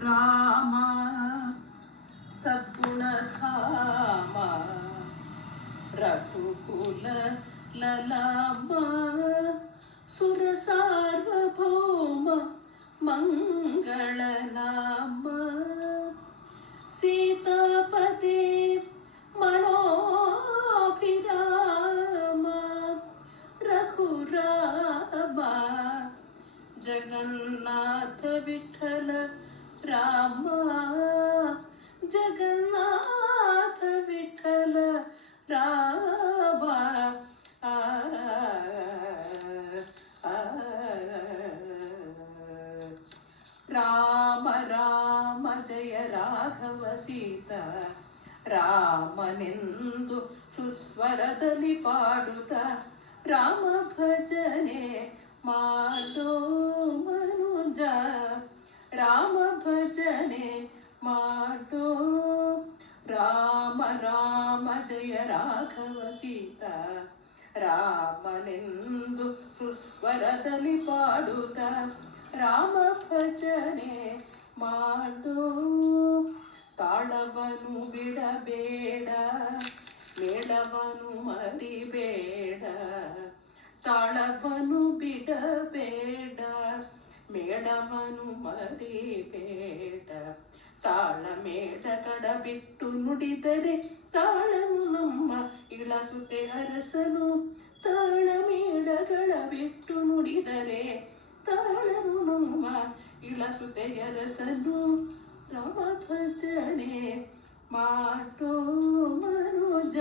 ರಾಮ ಸದ್ಗುಣಧಾಮ ರಘುಕುಲ ಲಲಾಮ ಸುರ ಸಾರ್ವಭೌಮ ಮಂಗಳನಾಮ ಸೀತಾಪತಿ ಮನೋಭಿರಾಮ ರಘುರಾಮ ಜಗನ್ನಾಥ ವಿಠಲ ರಾಮ ಜಗನ್ನಾಥ ವಿಠಲ ರಾಮ ರಾಮ ರಾಮ ಜಯ ರಾಘವ ಸೀತಾ ರಾಮನೆಂದು ಸುಸ್ವರದಲ್ಲಿ ಪಾಡುತ್ತ ರಾಮ ಭಜನೆ ಮಾಡೋ ಮನುಜ ರಾಮ ಭಜನೆ ಮಾಡೋ ರಾಮ ರಾಮ ಜಯ ರಾಘವ ಸೀತಾ ರಾಮನೆಂದು ಸುಸ್ವರದಲ್ಲಿ ಪಾಡುತ್ತ ರಾಮ ಭಜನೆ ಮಾಡೋ ತಾಳವನು ಬಿಡಬೇಡ ಮೇಳವನು ಮರಿಬೇಡ ತಾಳವನು ಬಿಡಬೇಡ ಮೇಳವನು ಮರಿಬೇಡ ತಾಳ ಮೇಳಗಳ ಬಿಟ್ಟು ನುಡಿದರೆ ತಾಳನು ನಮ್ಮ ಇಳಸುತ್ತೆ ಅರಸನು ತಾಳ ಮೇಳಗಳ ಬಿಟ್ಟು ನುಡಿದರೆ ತಾಳನು ನಮ್ಮ ಇಳಸುತ್ತೆ ಅರಸನು ರಾಮ ಭಜನೆ ಮಾಡೋ ಮನುಜ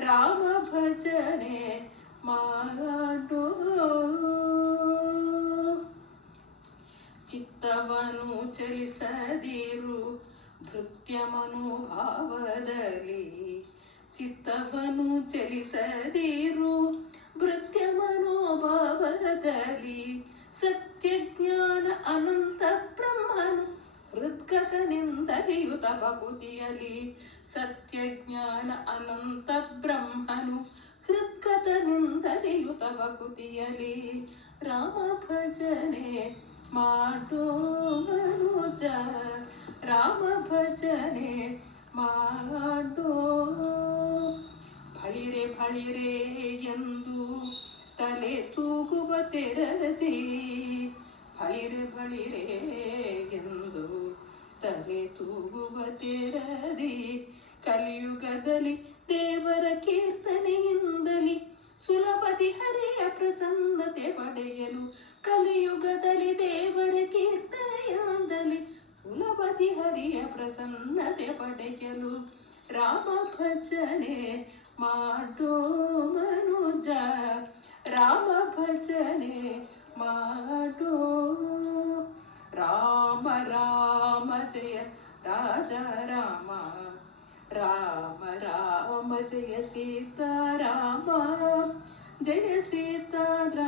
ರಾಮ ಭಜನೆ ಮಾಡೋ ಚಿತ್ತವನು ಚಲಿಸದಿರು ಭೃತ್ಯ ಮನೋಭಾವದಲ್ಲಿ ಚಿತ್ತವನು ಚಲಿಸದಿರು ಭೃತ್ಯ ಮನೋಭಾವದಲ್ಲಿ ಸತ್ಯಜ್ಞಾನ ಅನಂತ ಬ್ರಹ್ಮನು ಹೃದ್ಗತನಿಂದರಿಯುತ ಭಕುತಿಯಲಿ ಸತ್ಯಜ್ಞಾನ ಅನಂತ ಬ್ರಹ್ಮನು ಹೃದ್ಗತನಿಂದರಿಯುತ ಭಕುತಿಯಲಿ ರಾಮ ಭಜನೆ ಮಾಡೋ ಮನುಜ ರಾಮ ಭಜನೆ ಮಾಡೋ ಬಳಿರೆ ಬಳಿರೆ ಎಂದು ತಲೆ ತೂಗುವ ತೆರದಿ ಬಳಿರೆ ಬಳಿರೆ ಎಂದು ತಲೆ ತೂಗುವ ತೆರದಿ ಕಲಿಯುಗದಲ್ಲಿ ದೇವರ ಕೀರ್ತನೆಯಿಂದಲಿ ಸುಲಭದಿ ಹರೆಯ ಪ್ರಸನ್ನತೆ ಪಡೆಯಲು ಕಲಿಯುಗದಲ್ಲಿ ದೇವರ ಕೀರ್ತನೆಯಿಂದಲಿ ಸುಲಭದಿ ಹರಿಯ ಪ್ರಸನ್ನತೆ ಪಡೆಯಲು ರಾಮ ಭಜನೆ ಮಾಡೋ ಮನುಜ ರಾಮ ಭಜನೆ ಮಾಡೋ ರಾಮ ರಾಮ ಜಯ ರಾಜ ರಾಮ ರಾಮ ರಾಮ ಜಯ ಸೀತಾರಾಮ ಜಯ ಸೀತಾರಾಮ